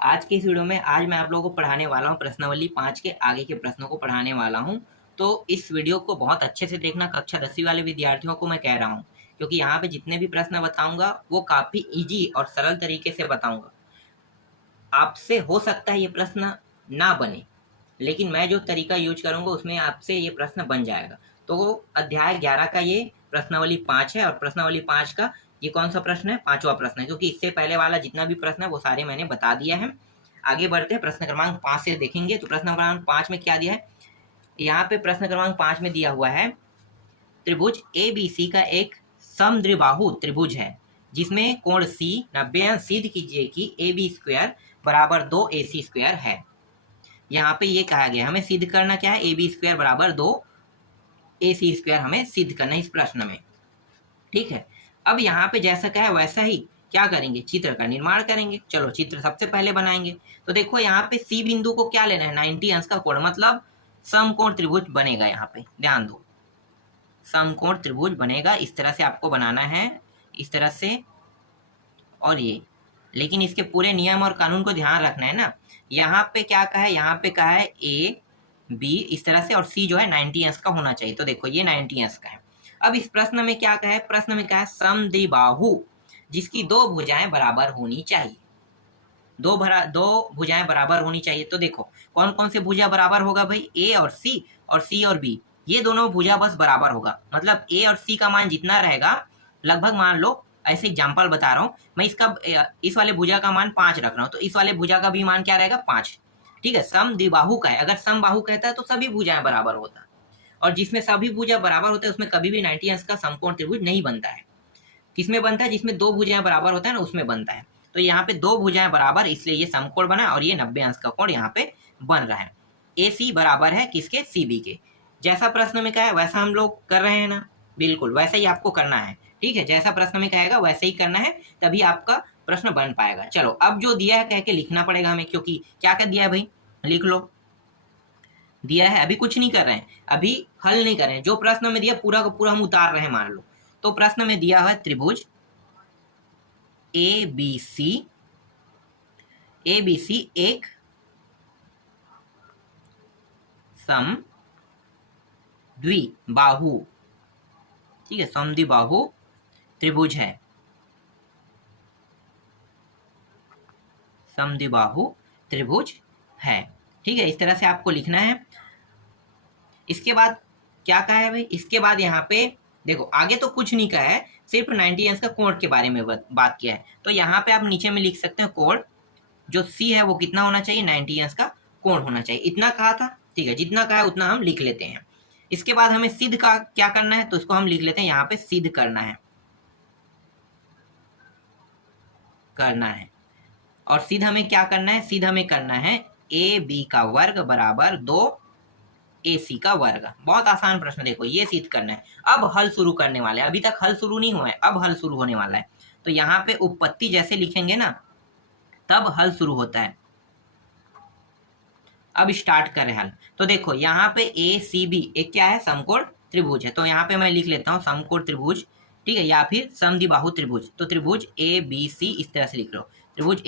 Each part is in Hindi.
आज की इस वीडियो में आज मैं आप लोगों को पढ़ाने वाला हूँ प्रश्नावली 5 के आगे के प्रश्नों को पढ़ाने वाला हूँ। तो इस वीडियो को बहुत अच्छे से देखना, कक्षा 10वीं वाले विद्यार्थियों को मैं कह रहा हूँ, क्योंकि यहाँ पे जितने भी प्रश्न बताऊंगा वो काफ़ी ईजी और सरल तरीके से बताऊंगा। आपसे हो सकता है ये प्रश्न ना बने, लेकिन मैं जो तरीका यूज करूंगा उसमें आपसे ये प्रश्न बन जाएगा। तो अध्याय 11 का ये प्रश्नावली 5 है और प्रश्नावली 5 का ये कौन सा प्रश्न है? 5वां प्रश्न है, क्योंकि इससे पहले वाला जितना भी प्रश्न है वो सारे मैंने बता दिया है। आगे बढ़ते हैं, प्रश्न क्रमांक 5 से देखेंगे। तो प्रश्न क्रमांक 5 में क्या दिया है? यहाँ पे प्रश्न क्रमांक 5 में दिया हुआ है त्रिभुज ABC का एक समद्विबाहु त्रिभुज है जिसमें कोण C 90 अंश। सिद्ध कीजिए कि AB² बराबर 2AC² है। यहाँ पे ये कहा गया हमें सिद्ध करना क्या है? AB² बराबर 2AC² हमें सिद्ध करना है इस प्रश्न में। ठीक है, अब यहाँ पे जैसा कहा है वैसा ही क्या करेंगे? चित्र का निर्माण करेंगे। चलो चित्र सबसे पहले बनाएंगे। तो देखो यहाँ पे C बिंदु को क्या लेना है? 90 अंश का कोण, मतलब समकोण त्रिभुज बनेगा। यहाँ पे ध्यान दो, समकोण त्रिभुज बनेगा। इस तरह से आपको बनाना है, इस तरह से और ये। लेकिन इसके पूरे नियम और कानून को ध्यान रखना है ना। यहाँ पे क्या कहा है? यहाँ पे कहा है AB इस तरह से और C जो है 90 अंश का होना चाहिए। तो देखो ये 90 अंश का है। अब इस प्रश्न में क्या कहा है? प्रश्न में क्या है? समद्विबाहु जिसकी दो भुजाएं बराबर होनी चाहिए। दो भुजाएं बराबर होनी चाहिए। तो देखो कौन कौन से भुजा बराबर होगा भाई? A और C और B, ये दोनों भुजा बस बराबर होगा। मतलब A और C का मान जितना रहेगा, लगभग मान लो ऐसे एग्जाम्पल बता रहा हूँ मैं, इस वाले भुजा का मान 5 रख रहा हूँ, तो इस वाले भुजा का भी मान क्या रहेगा? 5। ठीक है, समद्विबाहु का है। अगर समबाहु कहता है तो सभी भुजाएं बराबर होता है, और जिसमें सभी भुजा बराबर होते हैं उसमें कभी भी 90 अंश का समकोण त्रिभुज नहीं बनता है। किसमें बनता है? जिसमें दो भुजाएं बराबर होता है ना, उसमें बनता है। तो यहाँ पे दो भुजाएं बराबर, इसलिए ये समकोण बना और ये 90 अंश का कोण यहाँ पे बन रहा है। AC बराबर है किसके? CB के। जैसा प्रश्न में कहा है वैसा हम लोग कर रहे हैं ना, बिल्कुल वैसा ही आपको करना है। ठीक है, जैसा प्रश्न में कहेगा वैसे ही करना है, तभी आपका प्रश्न बन पाएगा। चलो अब जो दिया है कह के लिखना पड़ेगा हमें, क्योंकि क्या क्या दिया है भाई? लिख लो। दिया है, अभी कुछ नहीं कर रहे हैं, अभी हल नहीं कर रहे हैं। जो प्रश्न में दिया पूरा का पूरा हम उतार रहे हैं, मान लो। तो प्रश्न में दिया है त्रिभुज ABC एक समद्विबाहु, ठीक है, समद्विबाहु त्रिभुज है। समद्विबाहु त्रिभुज है। ठीक है, इस तरह से आपको लिखना है। इसके बाद क्या कहा है भाई? इसके बाद यहाँ पे देखो आगे तो कुछ नहीं कहा है, सिर्फ 90 अंश का कोण के बारे में बात किया है। तो यहाँ पे आप नीचे में लिख सकते हैं कोण जो C है वो कितना होना चाहिए? 90 अंश का कोण होना चाहिए। इतना कहा था, ठीक है, जितना कहा है उतना हम लिख लेते हैं। इसके बाद हमें सिद्ध का क्या करना है? तो इसको हम लिख लेते हैं, यहाँ पे सिद्ध करना है। और सिद्ध हमें क्या करना है? सिद्ध हमें करना है AB का वर्ग बराबर 2AC का वर्ग। बहुत आसान प्रश्न, देखो ये सिद्ध करना है। अब हल शुरू करने वाले हैं, अभी तक हल शुरू नहीं हुआ है, अब हल शुरू होने वाला है। तो यहाँ पे उपपत्ति जैसे लिखेंगे ना तब हल शुरू होता है। अब स्टार्ट करें हल। तो देखो यहाँ पे ACB एक क्या है? समकोण त्रिभुज है। तो यहाँ पे मैं लिख लेता हूँ समकोण त्रिभुज, ठीक है, या फिर समद्विबाहु त्रिभुज। तो त्रिभुज ABC इस तरह से लिख लो। त्रिभुज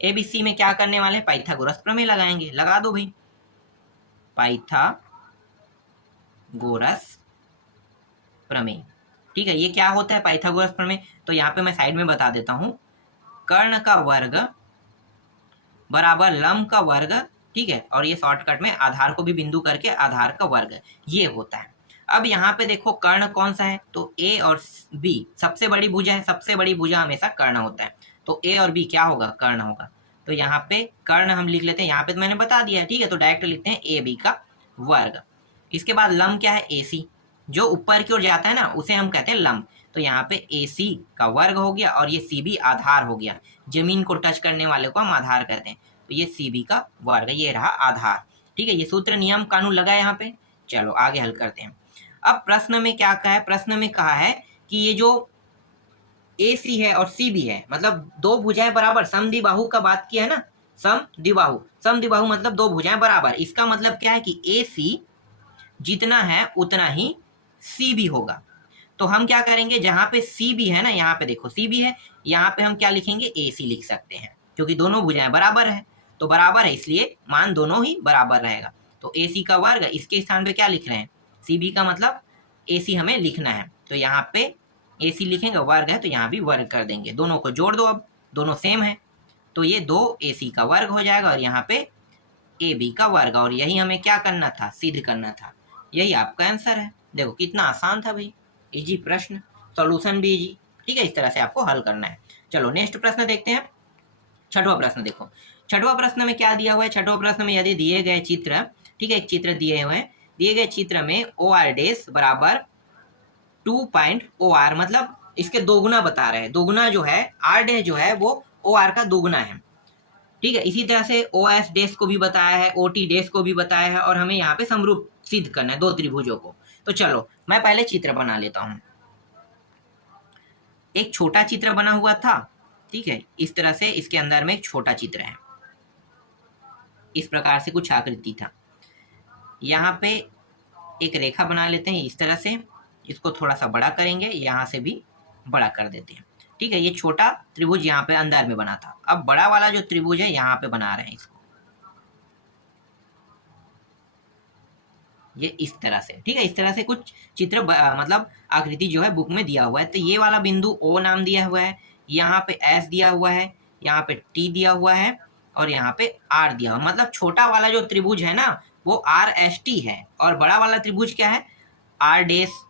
ABC में क्या करने वाले हैं? पाइथागोरस प्रमेय लगाएंगे। लगा दो भाई, पाइथागोरस प्रमेय। ठीक है, ये क्या होता है पाइथागोरस प्रमेय? तो यहाँ पे मैं साइड में बता देता हूँ। कर्ण का वर्ग बराबर लंब का वर्ग, ठीक है, और ये शॉर्टकट में आधार को भी बिंदु करके आधार का वर्ग, ये होता है। अब यहाँ पे देखो कर्ण कौन सा है? तो A और B सबसे बड़ी भुजा है, सबसे बड़ी भुजा हमेशा कर्ण होता है। तो A और B क्या होगा? कर्ण होगा। तो यहाँ पे कर्ण हम लिख लेते हैं, यहाँ पे तो मैंने बता दिया है, ठीक है, तो डायरेक्ट लिखते हैं AB का वर्ग। इसके बाद लंब क्या है? AC, जो ऊपर की ओर जाता है ना उसे हम कहते हैं लंब। तो यहाँ पे AC का वर्ग हो गया और ये CB आधार हो गया। जमीन को टच करने वाले को हम आधार कहते हैं। तो ये CB का वर्ग, ये रहा आधार। ठीक है, ये सूत्र नियम कानून लगा है यहाँ पे। चलो आगे हल करते हैं। अब प्रश्न में क्या कहा है? प्रश्न में कहा है कि ये जो AC है और CB है, मतलब दो भुजाएं बराबर, समद्विबाहु का बात किया है ना, समद्विबाहु मतलब दो भुजाएं बराबर। इसका मतलब क्या है कि AC जितना है उतना ही CB होगा। तो हम क्या करेंगे? जहां पे CB है ना, यहाँ पे देखो CB है, यहाँ पे हम क्या लिखेंगे? AC लिख सकते हैं। क्योंकि दोनों भुजाएं बराबर है, तो बराबर है इसलिए मान दोनों ही बराबर रहेगा। तो AC का वर्ग इसके स्थान पे क्या लिख रहे हैं, CB का मतलब AC हमें लिखना है, तो यहाँ पे AC लिखेंगे, वर्ग है तो यहाँ भी वर्ग कर देंगे, दोनों को जोड़ दो, अब दोनों सेम है तो ये 2AC का वर्ग हो जाएगा और यहाँ पे AB का वर्ग, और यही हमें क्या करना था, सिद्ध करना था। यही आपका आंसर है। देखो कितना आसान था भाई, इजी प्रश्न, सॉल्यूशन भी इजी। ठीक है, इस तरह से आपको हल करना है। चलो नेक्स्ट प्रश्न देखते हैं। छठवां प्रश्न देखो, छठवां प्रश्न में क्या दिया हुआ है। छठवां प्रश्न में यदि दिए गए चित्र, ठीक है, एक चित्र दिए हुए हैं, दिए गए चित्र में OR डैश बराबर 2.OR, मतलब इसके दोगुना बता रहे हैं। दोगुना जो है R डैश जो है वो OR का दोगुना है। ठीक है, इसी तरह से OS डैश को भी बताया है, OT डैश को भी बताया है, और हमें यहाँ पे समरूप सिद्ध करना है दो त्रिभुजों को। तो चलो मैं पहले चित्र बना लेता हूँ। एक छोटा चित्र बना हुआ था, ठीक है, इस तरह से इसके अंदर में एक छोटा चित्र है, इस प्रकार से कुछ आकृति था। यहाँ पे एक रेखा बना लेते हैं इस तरह से, इसको थोड़ा सा बड़ा करेंगे, यहाँ से भी बड़ा कर देते हैं। ठीक है, ये छोटा त्रिभुज यहाँ पे अंदर में बना था, अब बड़ा वाला जो त्रिभुज है यहाँ पे बना रहे हैं इसको, ये इस तरह से। ठीक है, इस तरह से कुछ चित्र मतलब आकृति जो है बुक में दिया हुआ है। तो ये वाला बिंदु O नाम दिया हुआ है, यहाँ पे S दिया हुआ है, यहाँ पे T दिया हुआ है, और यहाँ पे R दिया हुआ है। मतलब छोटा वाला जो त्रिभुज है ना वो RST है, और बड़ा वाला त्रिभुज क्या है, R डैश,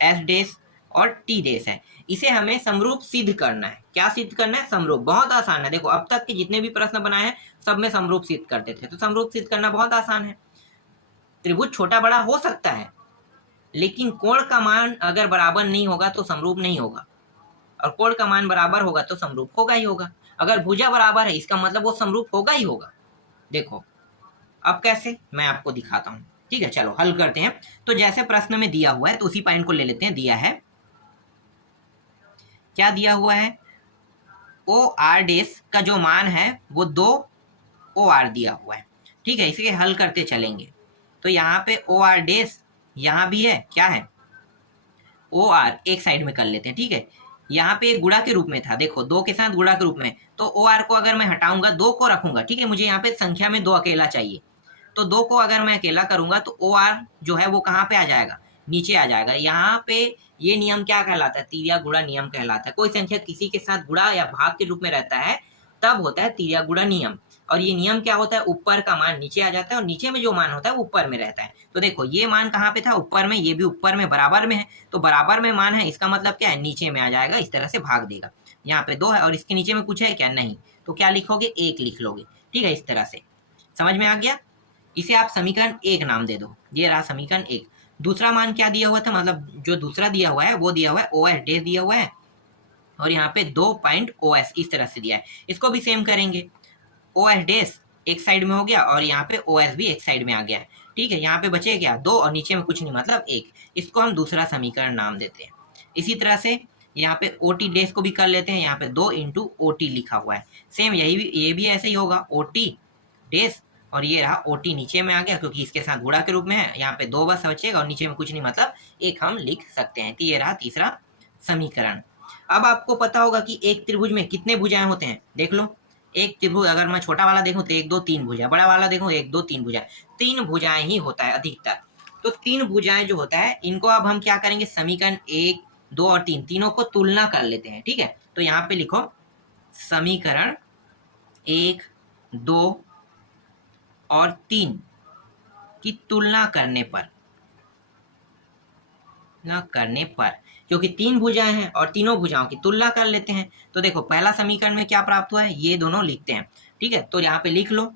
S डैश और T डैश है। इसे हमें समरूप सिद्ध करना है। क्या सिद्ध करना है, समरूप। बहुत आसान है, देखो अब तक के जितने भी प्रश्न बनाए हैं सब में समरूप सिद्ध करते थे, तो समरूप सिद्ध करना बहुत आसान है। त्रिभुज छोटा बड़ा हो सकता है, लेकिन कोण का मान अगर बराबर नहीं होगा तो समरूप नहीं होगा, और कोण का मान बराबर होगा तो समरूप होगा ही होगा। अगर भुजा बराबर है इसका मतलब वो समरूप होगा ही होगा। देखो अब कैसे, मैं आपको दिखाता हूँ। ठीक है, चलो हल करते हैं। तो जैसे प्रश्न में दिया हुआ है तो उसी पॉइंट को ले लेते हैं। दिया है, क्या दिया हुआ है, OR डैश का जो मान है वो 2 OR दिया हुआ है। ठीक है, इसे हल करते चलेंगे। तो यहाँ पे OR डैश यहाँ भी है, क्या है, OR एक साइड में कर लेते हैं। ठीक है, यहाँ पे एक गुणा के रूप में था, देखो 2 के साथ गुणा के रूप में, तो OR को अगर मैं हटाऊंगा 2 को रखूंगा। ठीक है, मुझे यहाँ पे संख्या में 2 अकेला चाहिए, तो 2 को अगर मैं अकेला करूंगा तो OR जो है वो कहाँ पे आ जाएगा, नीचे आ जाएगा। यहाँ पे ये नियम क्या कहलाता है, तिर्या गुणा नियम कहलाता है। कोई संख्या किसी के साथ गुणा या भाग के रूप में रहता है तब होता है तिर्या गुणा नियम। और ये नियम क्या होता है, ऊपर का मान नीचे आ जाता है और नीचे में जो मान होता है वो ऊपर में रहता है। तो देखो ये मान कहाँ पे था, ऊपर में, ये भी ऊपर में बराबर में है, तो बराबर में मान है, इसका मतलब क्या है, नीचे में आ जाएगा, इस तरह से भाग देगा। यहाँ पे 2 है और इसके नीचे में कुछ है क्या, नहीं, तो क्या लिखोगे, 1 लिख लोगे। ठीक है, इस तरह से समझ में आ गया। इसे आप समीकरण 1 नाम दे दो, ये रहा समीकरण 1। दूसरा मान क्या दिया हुआ था, मतलब जो दूसरा दिया हुआ है वो दिया हुआ है OS डैश दिया हुआ है, और यहाँ पे 2.OS इस तरह से दिया है। इसको भी सेम करेंगे, OS डैश एक साइड में हो गया और यहाँ पे OS भी एक साइड में आ गया है। ठीक है, यहाँ पे बचे क्या, 2 और नीचे में कुछ नहीं, मतलब 1। इसको हम दूसरा समीकरण नाम देते हैं। इसी तरह से यहाँ पे OT डैश को भी कर लेते हैं, यहाँ पे 2 × OT लिखा हुआ है। सेम ये भी ऐसे ही होगा, OT डैश, और ये रहा OT नीचे में आ गया क्योंकि इसके साथ गुणा के रूप में है। यहाँ पे 2 बस बचेगा और नीचे में कुछ नहीं, मतलब 1 हम लिख सकते हैं। तो ये रहा तीसरा समीकरण। अब आपको पता होगा कि एक त्रिभुज में कितने भुजाएं होते हैं, देख लो। एक त्रिभुज अगर मैं छोटा वाला देखूं तो 1 2 3 भुजा, बड़ा वाला देखूं 1 2 3 भुजा, 3 भुजाएं ही होता है अधिकतर। तो 3 भुजाएं जो होता है इनको अब हम क्या करेंगे, समीकरण 1 2 और 3 तीनों को तुलना कर लेते हैं। ठीक है, तो यहाँ पे लिखो समीकरण 1 2 और 3 की तुलना करने पर, क्योंकि 3 भुजाएं हैं और तीनों भुजाओं की तुलना कर लेते हैं। तो देखो पहला समीकरण में क्या प्राप्त हुआ है, ये दोनों लिखते हैं। ठीक है, तो यहाँ पे लिख लो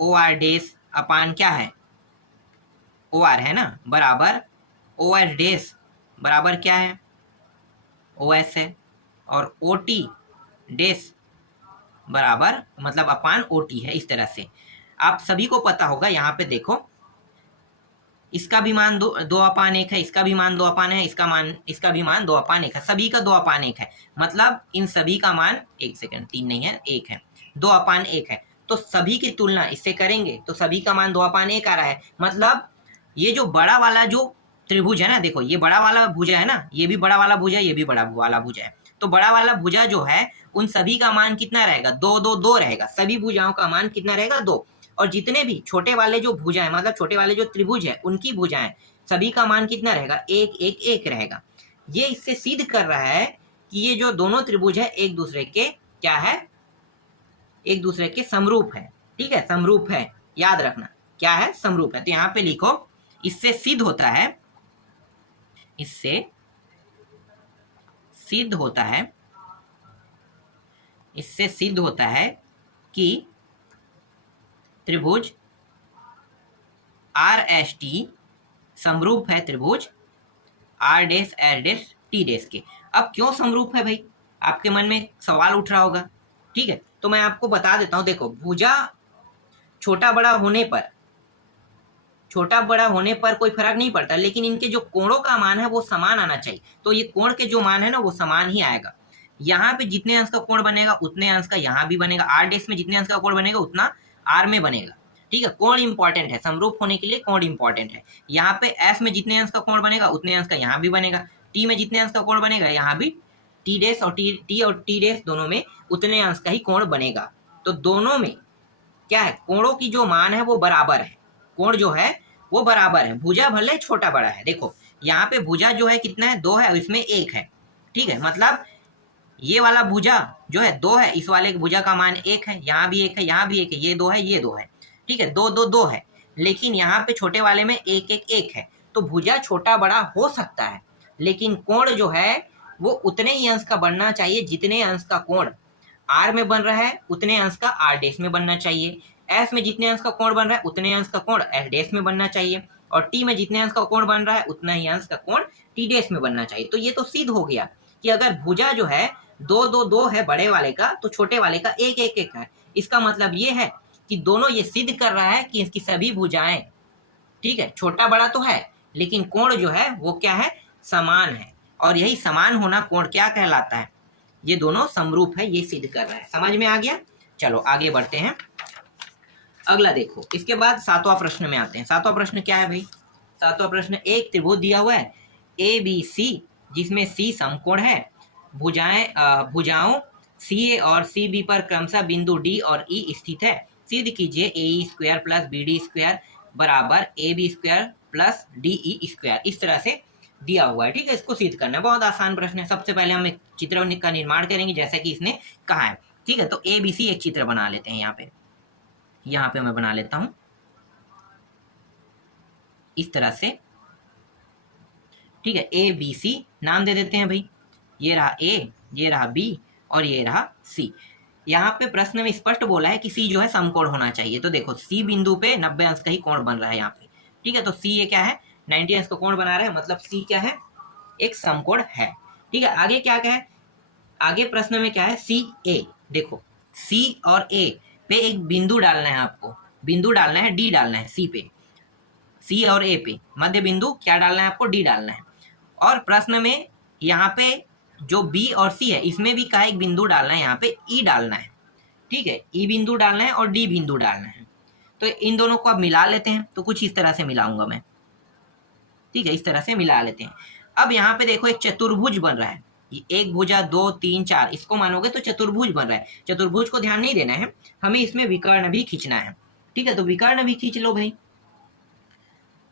OR डैश अपान क्या है, OR है ना, बराबर OS डैश बराबर क्या है, OS है, और OT डैश बराबर मतलब अपान OT है। इस तरह से आप सभी को पता होगा, यहाँ पे देखो इसका भी मान 2/1 है, इसका भी मान 2/1 है, इसका भी मान 2/1 है, सभी का 2/1 है। मतलब इन सभी का मान, 1 सेकंड, 3 नहीं है 1 है, 2/1 है। तो सभी की तुलना इससे करेंगे तो सभी का मान 2/1 आ रहा है। मतलब ये जो बड़ा वाला जो त्रिभुज है ना, देखो ये बड़ा वाला भुजा है ना, ये भी बड़ा वाला भुजा है, ये भी बड़ा वाला भुजा है। तो बड़ा वाला भुजा जो है उन सभी का मान कितना रहेगा, 2 2 2 रहेगा। सभी भुजाओं का मान कितना रहेगा, 2। और जितने भी छोटे वाले जो भुजाएं, मतलब छोटे वाले जो त्रिभुज है उनकी भुजाएं, सभी का मान कितना रहेगा, 1 1 1 रहेगा। ये इससे सिद्ध कर रहा है कि ये जो दोनों त्रिभुज है एक दूसरे के क्या है, एक दूसरे के समरूप है। ठीक है, समरूप है, याद रखना क्या है, समरूप है। तो यहां पे लिखो, इससे सिद्ध होता है, इससे सिद्ध होता है, इससे सिद्ध होता है कि त्रिभुज आर एस टी समरूप है त्रिभुज R dash S dash T dash के। अब क्यों समरूप है भाई, आपके मन में सवाल उठ रहा होगा। ठीक है, तो मैं आपको बता देता हूं। देखो, भुजा छोटा बड़ा होने पर, छोटा बड़ा होने पर कोई फर्क नहीं पड़ता, लेकिन इनके जो कोणों का मान है वो समान आना चाहिए। तो ये कोण के जो मान है ना वो समान ही आएगा। यहाँ पे जितने अंश का कोण बनेगा उतने अंश का यहाँ भी बनेगा। आर डैश में जितने अंश का कोण बनेगा उतना आर में बनेगा। ठीक है, कोण इंपॉर्टेंट है, समरूप होने के लिए कोण इंपॉर्टेंट है। यहाँ पे एस में जितने अंश का कोण बनेगा उतने अंश का यहाँ भी बनेगा। टी में जितने अंश का कोण बनेगा यहाँ भी टी डैश और टी डैश दोनों में उतने अंश का ही कोण बनेगा। तो दोनों में क्या है, कोणों की जो मान है वो बराबर है, कोण जो है वो बराबर है। भुजा भले छोटा बड़ा है, देखो यहाँ पे भुजा जो है कितना है, 2 है और इसमें 1 है। ठीक है, मतलब ये वाला भुजा जो है 2 है, इस वाले भुजा का मान 1 है, यहाँ भी 1 है, यहाँ भी 1 है, ये 2 है, ये 2 है। ठीक है, 2 2 2 है, लेकिन यहाँ पे छोटे वाले में 1 1 1 है। तो भुजा छोटा बड़ा हो सकता है, लेकिन कोण जो है वो उतने ही अंश का बनना चाहिए जितने अंश का कोण आर में बन रहा है उतने अंश का आर डैश में बनना चाहिए। एस में जितने अंश का कोण बन रहा है उतने अंश का कोण एस डैश में बनना चाहिए। और टी में जितने अंश का कोण बन रहा है उतना ही अंश का कोण टी डैश में बनना चाहिए। तो ये तो सिद्ध हो गया कि अगर भुजा जो है 2 2 2 है बड़े वाले का, तो छोटे वाले का 1 1 1 है। इसका मतलब ये है कि दोनों ये सिद्ध कर रहा है कि इसकी सभी भुजाएं, ठीक है, छोटा बड़ा तो है लेकिन कोण जो है वो क्या है, समान है। और यही समान होना कोण क्या कहलाता है, ये दोनों समरूप है, ये सिद्ध कर रहा है। समझ में आ गया। चलो आगे बढ़ते हैं। अगला देखो, इसके बाद 7वां प्रश्न में आते हैं। 7वां प्रश्न क्या है भाई, 7वां प्रश्न, एक त्रिभुज दिया हुआ है ए बी सी जिसमें सी समकोण है, भुजाओं सी ए और सी बी पर क्रमशः बिंदु डी और ई स्थित है। सिद्ध कीजिए A E square plus B D square बराबर A B square plus D E square. इस तरह से दिया हुआ है। ठीक है, इसको सिद्ध करना है, बहुत आसान प्रश्न है। सबसे पहले हम एक चित्र का निर्माण करेंगे जैसा कि इसने कहा है। ठीक है, तो ए बी सी एक चित्र बना लेते हैं। यहाँ पे मैं बना लेता हूं इस तरह से। ठीक है, ए बी सी नाम दे देते हैं भाई। ये रहा ए, ये रहा बी और ये रहा सी। यहाँ पे प्रश्न में स्पष्ट बोला है कि सी जो है समकोण होना चाहिए। तो देखो सी बिंदु पे 90 अंश का ही कोण बन रहा है यहाँ पे। ठीक है, तो सी ये क्या है, 90 अंश का कोण बना रहा है, मतलब सी क्या है, एक समकोण है। ठीक है, आगे क्या क्या है, आगे प्रश्न में क्या है, सी ए। देखो सी और ए पे एक बिंदु डालना है आपको, बिंदु डालना है, डी डालना है सी पे, सी और ए पे मध्य बिंदु क्या डालना है आपको, डी डालना है। और प्रश्न में यहाँ पे जो बी और सी है इसमें भी का एक बिंदु डालना है, यहाँ पे ई डालना है। ठीक है, ई बिंदु डालना है और डी बिंदु डालना है। तो इन दोनों को अब मिला लेते हैं। तो कुछ इस तरह से मिलाऊंगा मैं। ठीक है, इस तरह से मिला लेते हैं। अब यहाँ पे देखो एक चतुर्भुज बन रहा है, एक भुजा 2 3 4, इसको मानोगे तो चतुर्भुज बन रहा है। चतुर्भुज को ध्यान नहीं देना है, हमें इसमें विकर्ण भी खींचना है। ठीक है, तो विकर्ण भी खींच लो भाई।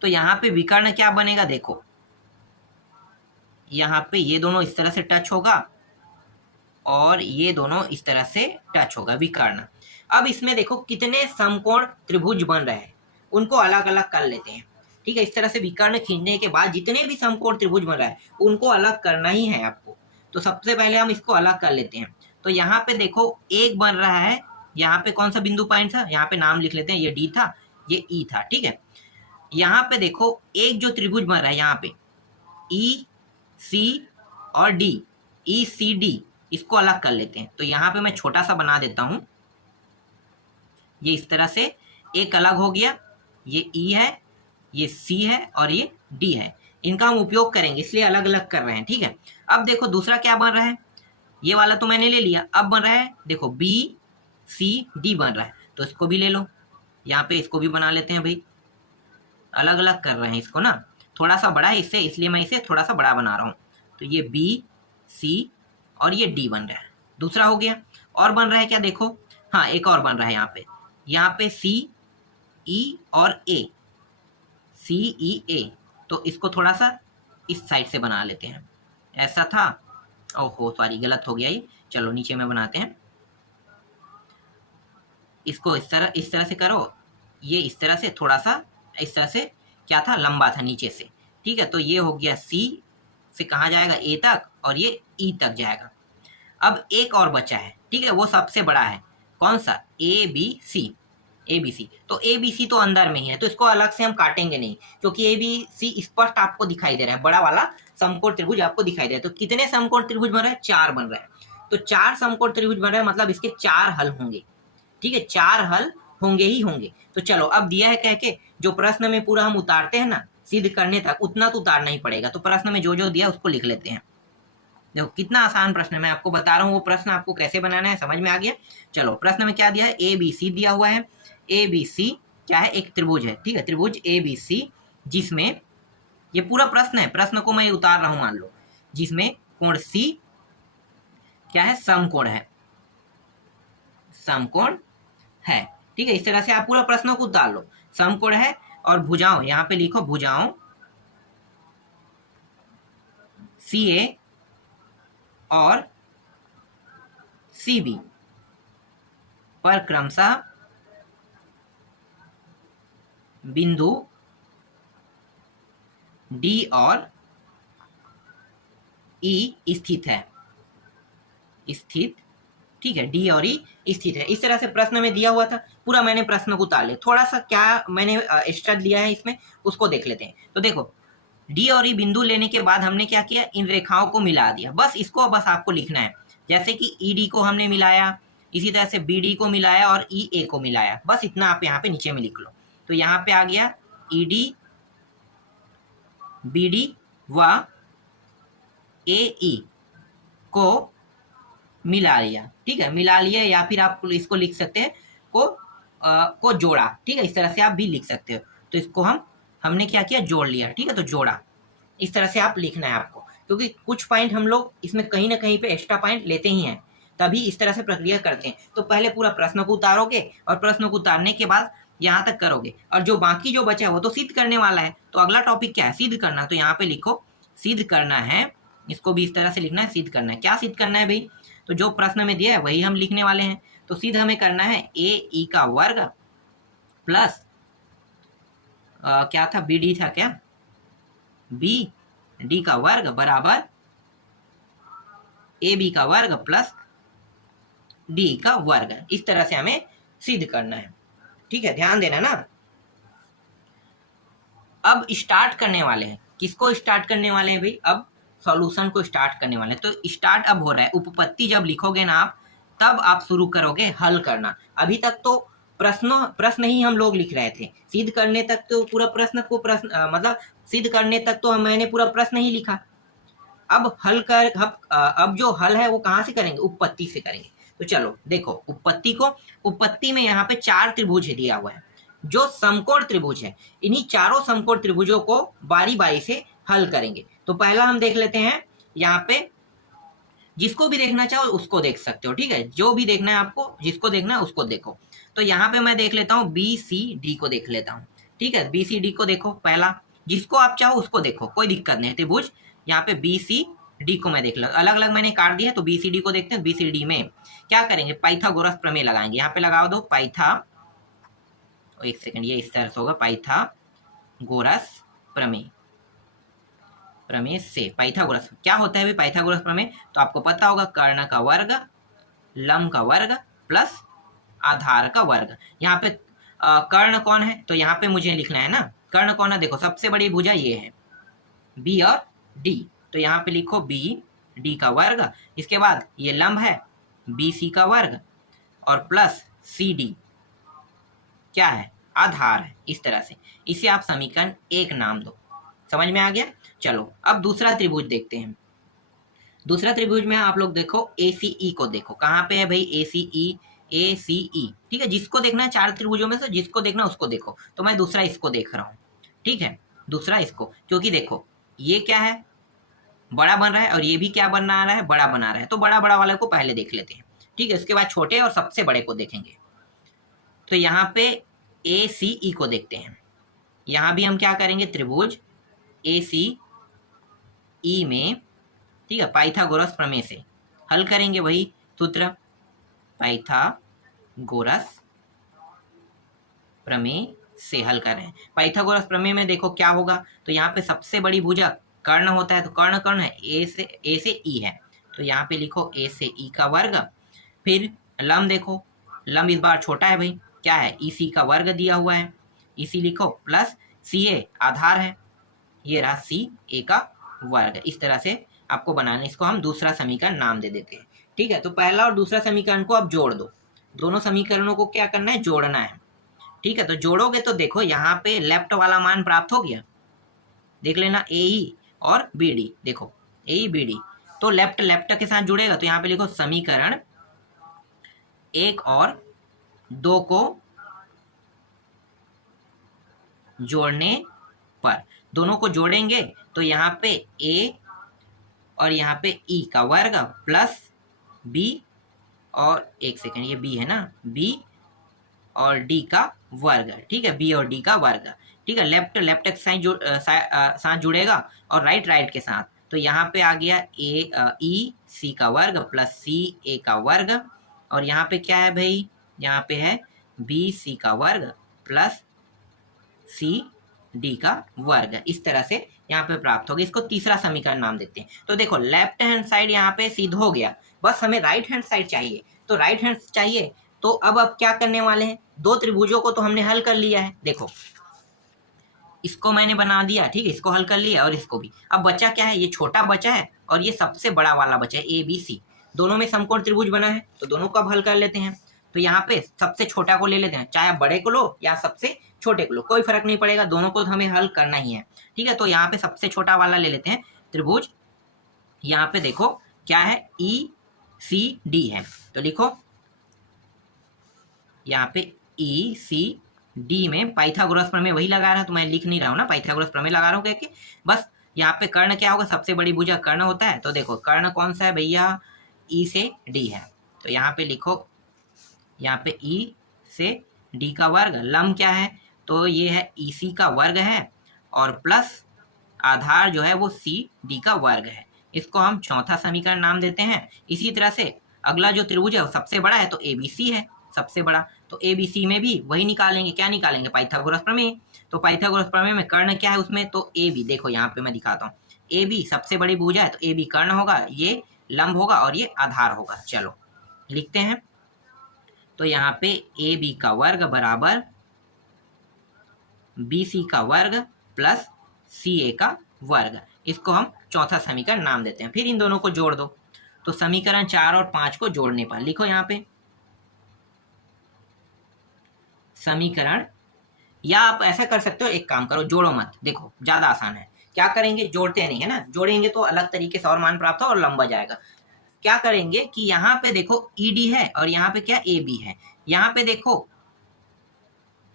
तो यहाँ पे विकर्ण क्या बनेगा, देखो यहाँ पे ये दोनों इस तरह से टच होगा और ये दोनों इस तरह से टच होगा, विकर्ण। अब इसमें देखो कितने समकोण त्रिभुज बन रहे हैं, उनको अलग अलग कर लेते हैं। ठीक है, इस तरह से विकर्ण खींचने के बाद जितने भी समकोण त्रिभुज बन रहा है उनको अलग करना ही है आपको। तो सबसे पहले हम इसको अलग कर लेते हैं। तो यहाँ पे देखो एक बन रहा है, यहाँ पे कौन सा बिंदु पॉइंट था, यहाँ पे नाम लिख लेते हैं, ये डी था, ये ई था। ठीक है, यहाँ पे देखो एक जो त्रिभुज बन रहा है यहाँ पे ई सी और डी, ई सी डी, इसको अलग कर लेते हैं। तो यहाँ पे मैं छोटा सा बना देता हूं, ये इस तरह से एक अलग हो गया, ये ई है, ये सी है और ये डी है। इनका हम उपयोग करेंगे इसलिए अलग अलग कर रहे हैं। ठीक है, अब देखो दूसरा क्या बन रहा है, ये वाला तो मैंने ले लिया, अब बन रहा है देखो बी सी डी बन रहा है, तो इसको भी ले लो, यहाँ पे इसको भी बना लेते हैं भाई। अलग अलग कर रहे हैं इसको ना, थोड़ा सा बड़ा है इससे, इसलिए मैं इसे थोड़ा सा बड़ा बना रहा हूँ। तो ये बी सी और ये डी बन रहा है। दूसरा हो गया। और बन रहा है क्या देखो, हाँ एक और बन रहा है यहाँ पे सी ई और ए, सी ई ए। तो इसको थोड़ा सा इस साइड से बना लेते हैं, ऐसा था, ओहो सॉरी गलत हो गया ये, चलो नीचे में बनाते हैं। इसको इस तरह से करो, ये इस तरह से थोड़ा सा इस तरह से क्या था, लंबा था नीचे से, ठीक है। तो ये हो गया सी से कहाँ जाएगा, ए तक, और ये ई तक जाएगा। अब एक और बचा है, ठीक है, वो सबसे बड़ा है, कौन सा, A B C, A B C. तो ए बी सी तो अंदर में ही है, तो इसको अलग से हम काटेंगे नहीं, क्योंकि ए बी सी स्पष्ट आपको दिखाई दे रहा है, बड़ा वाला समकोण त्रिभुज आपको दिखाई दे रहा है। तो कितने समकोण त्रिभुज बन रहे हैं, 4 बन रहे हैं। तो 4 समकोण त्रिभुज बन रहे हैं, मतलब इसके 4 हल होंगे, ठीक है, 4 हल होंगे ही होंगे। तो चलो अब दिया है कह के, जो प्रश्न में पूरा हम उतारते हैं ना सिद्ध करने तक, उतना तो उतारना ही पड़ेगा। तो प्रश्न में जो जो दिया उसको लिख लेते हैं। देखो कितना आसान प्रश्न है, मैं आपको बता रहा हूँ वो प्रश्न आपको कैसे बनाना है, समझ में आ गया। चलो प्रश्न में क्या दिया है, ए बी सी दिया हुआ है। ए बी सी क्या है, एक त्रिभुज है, ठीक है, त्रिभुज ए बी सी, जिसमें ये पूरा प्रश्न है, प्रश्न को मैं उतार रहा हूं, मान लो, जिसमें कोण सी क्या है, समकोण है, समकोण है, ठीक है। इस तरह से आप पूरा प्रश्न को उतार लो, समकोण है, और भुजाओं यहाँ पे लिखो, भुजाओं सी ए और सी बी पर क्रमशः बिंदु डी और ई स्थित है, स्थित, ठीक है, डी और ई स्थित है। इस तरह से प्रश्न में दिया हुआ था, पूरा मैंने प्रश्न को उतार लिया। थोड़ा सा क्या मैंने एक्स्ट्रा दिया है इसमें, उसको देख लेते हैं। तो देखो डी और ई बिंदु लेने के बाद हमने क्या किया, इन रेखाओं को मिला दिया, बस इसको बस आपको लिखना है। जैसे कि ई डी को हमने मिलाया, इसी तरह से बी डी को मिलाया और ई ए को मिलाया, बस इतना आप यहाँ पे नीचे में लिख लो। तो यहाँ पे आ गया ई डी बी डी व ए ई को मिला लिया, ठीक है, मिला लिया, या फिर आप इसको लिख सकते हैं को जोड़ा, ठीक है, इस तरह से आप भी लिख सकते हो। तो इसको हमने क्या किया, जोड़ लिया, ठीक है, तो जोड़ा, इस तरह से आप लिखना है आपको, क्योंकि कुछ पॉइंट हम लोग इसमें कहीं ना कहीं पे एक्स्ट्रा पॉइंट लेते ही हैं, तभी इस तरह से प्रक्रिया करते हैं। तो पहले पूरा प्रश्न को उतारोगे, और प्रश्न को उतारने के बाद यहाँ तक करोगे, और जो बाकी जो बचा है वो तो सिद्ध करने वाला है। तो अगला टॉपिक क्या है, सिद्ध करना। तो यहाँ पे लिखो सिद्ध करना है, इसको भी इस तरह से लिखना है, सिद्ध करना है। क्या सिद्ध करना है भाई, तो जो प्रश्न में दिया है वही हम लिखने वाले हैं। तो सिद्ध हमें करना है ए ई का वर्ग प्लस क्या था, बी डी था क्या, बी डी का वर्ग बराबर ए बी का वर्ग प्लस डी का वर्ग। इस तरह से हमें सिद्ध करना है, ठीक है, ध्यान देना ना। अब स्टार्ट करने वाले हैं, किसको स्टार्ट करने वाले हैं भाई, अब सॉल्यूशन को स्टार्ट करने वाले हैं। तो स्टार्ट अब हो रहा है, उपपत्ति जब लिखोगे ना आप, तब आप शुरू करोगे हल करना। अभी तक तो प्रश्न ही हम लोग लिख रहे थे, सिद्ध करने तक तो पूरा मतलब सिद्ध करने तक तो मैंने पूरा प्रश्न ही लिखा। अब अब जो हल है वो कहाँ से करेंगे, उपपत्ति से करेंगे। तो चलो देखो उपपत्ति में यहाँ पे 4 त्रिभुज दिया हुआ है, जो समकोण त्रिभुज है, इन्हीं चारों समकोण त्रिभुजों को बारी बारी से हल करेंगे। तो पहला हम देख लेते हैं, यहाँ पे जिसको भी देखना चाहो उसको देख सकते हो, ठीक है, जो भी देखना है आपको, जिसको देखना है उसको देखो। तो यहाँ पे मैं देख लेता हूँ बी सी डी को देख लेता हूँ, ठीक है, बी सी डी को देखो, पहला जिसको आप चाहो उसको देखो, कोई दिक्कत नहीं है। त्रिभुज यहाँ पे बी सी डी को मैं देख लो, अलग अलग मैंने काट दिया, तो बी सी डी को देखते हैं। बी सी डी में क्या करेंगे, पाइथागोरस प्रमेय लगाएंगे, यहाँ पे लगाओ दो एक सेकंड, ये इस तरह से होगा, पाइथागोरस प्रमेय से। पाइथागोरस क्या होता है भाई, पाइथागोरस प्रमेय तो आपको पता होगा, कर्ण का वर्ग, लंब का वर्ग प्लस आधार का वर्ग। यहाँ पे कर्ण कौन है, तो यहाँ पे मुझे लिखना है ना, कर्ण कौन है, देखो सबसे बड़ी भुजा ये है बी और डी, तो यहाँ पे लिखो बी डी का वर्ग, इसके बाद ये लंब है बी सी का वर्ग, और प्लस सी डी क्या है, आधार है। इस तरह से इसे आप समीकरण 1 नाम दो, समझ में आ गया। चलो अब दूसरा त्रिभुज देखते हैं। दूसरा त्रिभुज में आप लोग देखो ACE को देखो, कहाँ पे है भाई ACE, ठीक है, जिसको देखना है 4 त्रिभुजों में से जिसको देखना है उसको देखो। तो मैं दूसरा इसको देख रहा हूँ, ठीक है, दूसरा इसको, क्योंकि देखो ये क्या है, बड़ा बन रहा है और ये भी क्या बना रहा है, बड़ा बना रहा है। तो बड़ा बड़ा वाले को पहले देख लेते हैं, ठीक है। उसके बाद छोटे और सबसे बड़े को देखेंगे। तो यहाँ पे ए सी ई को देखते हैं। यहाँ भी हम क्या करेंगे, त्रिभुज ए सी ई में, ठीक है, पाइथागोरस प्रमेय से हल करेंगे। वही सूत्र, पाइथागोरस प्रमेय से हल कर रहे हैं। पाइथागोरस प्रमेय में देखो क्या होगा, तो यहाँ पे सबसे बड़ी भुजा कर्ण होता है, तो कर्ण कर्ण है, ए से ई है, तो यहाँ पे लिखो ए से ई का वर्ग। फिर लंब देखो, लंब इस बार छोटा है भाई, क्या है, ई सी का वर्ग दिया हुआ है, ई सी लिखो, प्लस सी ए आधार है, ये रहा सी ए का वर्ग। इस तरह से आपको बनाना, इसको हम दूसरा समीकरण नाम दे देते हैं, ठीक है। तो पहला और दूसरा समीकरण को अब जोड़ दो, दोनों समीकरणों को क्या करना है, जोड़ना है, ठीक है। तो जोड़ोगे तो देखो यहाँ पे लेफ्ट वाला मान प्राप्त हो गया, देख लेना, ए ई और बी डी, देखो ए ई बी डी, तो लेफ्ट लेफ्ट के साथ जुड़ेगा, तो यहाँ पे लिखो समीकरण 1 और 2 को जोड़ने पर, दोनों को जोड़ेंगे तो यहाँ पे ए और यहाँ पे ई का वर्ग प्लस बी, और एक सेकंड, ये बी है ना, बी और डी का वर्ग, ठीक है, बी और डी का वर्ग, ठीक है। लेफ्ट लेफ्ट के साथ जुड़ेगा और राइट राइट के साथ, तो यहाँ पे आ गया ए ई सी का वर्ग प्लस सी ए का वर्ग, और यहाँ पे क्या है भाई, यहाँ पे है बी सी का वर्ग प्लस सी डी का वर्ग। इस तरह से यहाँ पे प्राप्त होगा। इसको तीसरा समीकरण नाम देते हैं। तो देखो लेफ्ट हैंड साइड यहाँ पे सिद्ध हो गया, बस हमें राइट हैंड साइड चाहिए। तो राइट हैंड चाहिए, तो अब क्या करने वाले हैं, दो त्रिभुजों को तो हमने हल कर लिया है, देखो इसको मैंने बना दिया, ठीक है, इसको हल कर लिया और इसको भी। अब बचा क्या है, ये छोटा बचा है और ये सबसे बड़ा वाला बचा है, ए बी सी, दोनों में समकोण त्रिभुज बना है, तो दोनों को अब हल कर लेते हैं। तो यहाँ पे सबसे छोटा को ले लेते हैं, चाहे आप बड़े को लो या सबसे छोटे को लो, कोई फर्क नहीं पड़ेगा, दोनों को हमें हल करना ही है, ठीक है। तो यहाँ पे सबसे छोटा वाला ले लेते हैं त्रिभुज, यहाँ पे देखो क्या है, ई सी डी है, तो लिखो यहाँ पे ई सी डी में पाइथागोरस प्रमेय वही लगा रहा है, तो मैं लिख नहीं रहा हूँ ना, पाइथागोरस प्रमेय लगा रहा हूँ क्योंकि बस यहाँ पे कर्ण क्या होगा, सबसे बड़ी भुजा कर्ण होता है। तो देखो कर्ण कौन सा है भैया, ई से डी है, तो यहाँ पे लिखो, यहाँ पे ई से डी का वर्ग, लंब क्या है, तो ये है ई सी का वर्ग है, और प्लस आधार जो है वो सी डी का वर्ग है। इसको हम चौथा समीकरण नाम देते हैं। इसी तरह से अगला जो त्रिभुज है वो सबसे बड़ा है, तो ए बी सी है सबसे बड़ा, तो ए बी सी में भी वही निकालेंगे, क्या निकालेंगे, पाइथागोरस प्रमेय। तो पाइथागोरस प्रमेय में कर्ण क्या है उसमें, तो ए बी, देखो यहाँ पे मैं दिखाता हूँ, ए बी सबसे बड़ी भुजा है, तो ए बी कर्ण होगा, ये लंब होगा और ये आधार होगा। चलो लिखते हैं, तो यहाँ पे ए बी का वर्ग बराबर बी सी का वर्ग प्लस सी ए का वर्ग, इसको हम चौथा समीकरण नाम देते हैं। फिर इन दोनों को जोड़ दो, तो समीकरण 4 और 5 को जोड़ने पर लिखो यहाँ पे समीकरण, या आप ऐसा कर सकते हो, एक काम करो, जोड़ो मत, देखो ज्यादा आसान है। क्या करेंगे, जोड़ते नहीं है ना, जोड़ेंगे तो अलग तरीके से और मान प्राप्त हो और लंबा जाएगा। क्या करेंगे कि यहाँ पे देखो ई डी है और यहाँ पे क्या ए बी है, यहाँ पे देखो,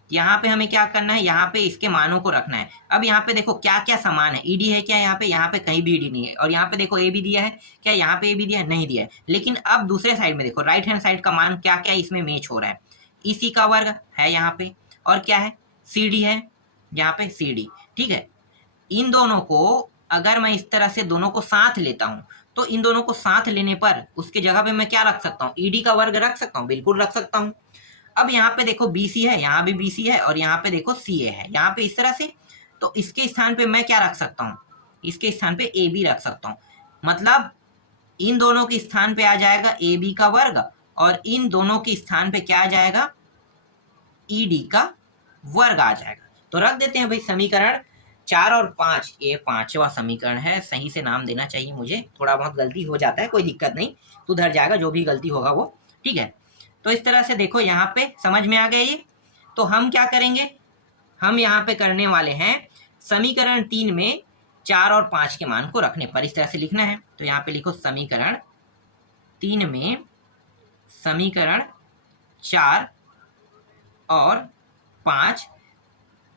यहाँ पे हमें क्या करना है, यहाँ पे इसके मानों को रखना है। अब यहाँ पे देखो क्या क्या समान है, ई डी है क्या यहाँ पे कहीं भी ई डी नहीं है, और यहाँ पे देखो ए बी दिया है क्या, यहाँ पे ए बी दिया है, नहीं दिया है। लेकिन अब दूसरे साइड में देखो, राइट हैंड साइड का मान क्या क्या इसमें मैच हो रहा है, ई सी का वर्ग है यहाँ पे, और क्या है, सी डी है यहाँ पे, सी डी, ठीक है। इन दोनों को अगर मैं इस तरह से दोनों को साथ लेता हूँ, तो इन दोनों को साथ लेने पर उसके जगह पे मैं क्या रख सकता हूँ, ईडी का वर्ग रख सकता हूँ, बिल्कुल रख सकता हूँ। अब यहाँ पे देखो BC है, यहाँ भी BC है, और यहाँ पे देखो CA है, यहाँ पे इस तरह से, तो इसके स्थान पे मैं क्या रख सकता हूँ, इसके स्थान पे AB रख सकता हूँ। मतलब इन दोनों के स्थान पे आ जाएगा AB का वर्ग, और इन दोनों के स्थान पे क्या आ जाएगा, ED का वर्ग आ जाएगा। तो रख देते हैं भाई समीकरण 4 और 5, ये 5वां समीकरण है, सही से नाम देना चाहिए मुझे, थोड़ा बहुत गलती हो जाता है, कोई दिक्कत नहीं, सुधर जाएगा, जो भी गलती होगा वो, ठीक है। तो इस तरह से देखो यहाँ पे समझ में आ गया ये। तो हम क्या करेंगे, हम यहाँ पे करने वाले हैं समीकरण 3 में 4 और 5 के मान को रखने पर इस तरह से लिखना है। तो यहाँ पे लिखो समीकरण 3 में समीकरण 4 और 5,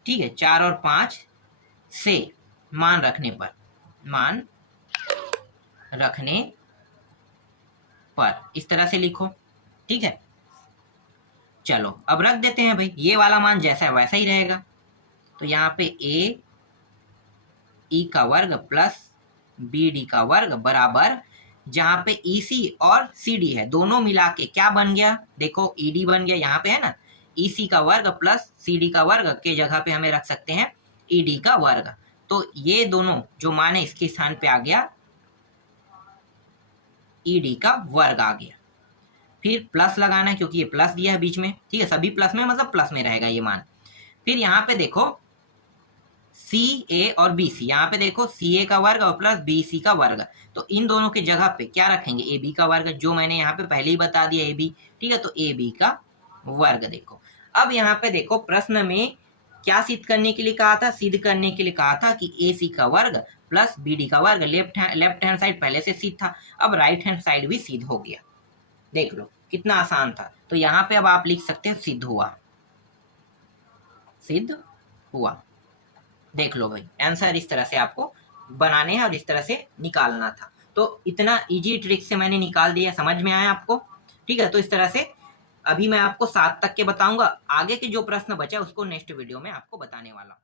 ठीक है, 4 और 5 से मान रखने पर, मान रखने पर, इस तरह से लिखो। ठीक है, चलो अब रख देते हैं भाई, ये वाला मान जैसा है वैसा ही रहेगा। तो यहाँ पे ए ई का वर्ग प्लस बी डी का वर्ग बराबर, जहां पे ई सी और सी डी है दोनों मिला के क्या बन गया, देखो ई डी बन गया, यहाँ पे है ना, ई सी का वर्ग प्लस सी डी का वर्ग के जगह पे हमें रख सकते हैं ई डी का वर्ग। तो ये दोनों जो मान है इसके स्थान पे आ गया ई डी का वर्ग आ गया। फिर प्लस लगाना है क्योंकि ये प्लस दिया है बीच में, ठीक है, सभी प्लस में मतलब प्लस में रहेगा ये मान। फिर यहाँ पे देखो सी ए और बी सी, यहाँ पे देखो सी ए का वर्ग और प्लस बी सी का वर्ग, तो इन दोनों की जगह पे क्या रखेंगे, ए बी का वर्ग, जो मैंने यहाँ पे पहले ही बता दिया ए बी। ठीक है, तो ए बी का वर्ग देखो। अब यहाँ पे देखो प्रश्न में क्या सिद्ध करने के लिए कहा था, सिद्ध करने के लिए कहा था कि ए सी का वर्ग प्लस बी डी का वर्ग, लेफ्ट हैंड साइड पहले से सिद्ध था, अब राइट हैंड साइड भी सिद्ध हो गया। देख लो कितना आसान था। तो यहाँ पे अब आप लिख सकते हैं सिद्ध हुआ, सिद्ध हुआ। देख लो भाई, आंसर इस तरह से आपको बनाने हैं और इस तरह से निकालना था। तो इतना इजी ट्रिक से मैंने निकाल दिया, समझ में आया आपको? ठीक है, तो इस तरह से अभी मैं आपको 7 तक के बताऊंगा, आगे के जो प्रश्न बचा उसको नेक्स्ट वीडियो में आपको बताने वाला हूँ।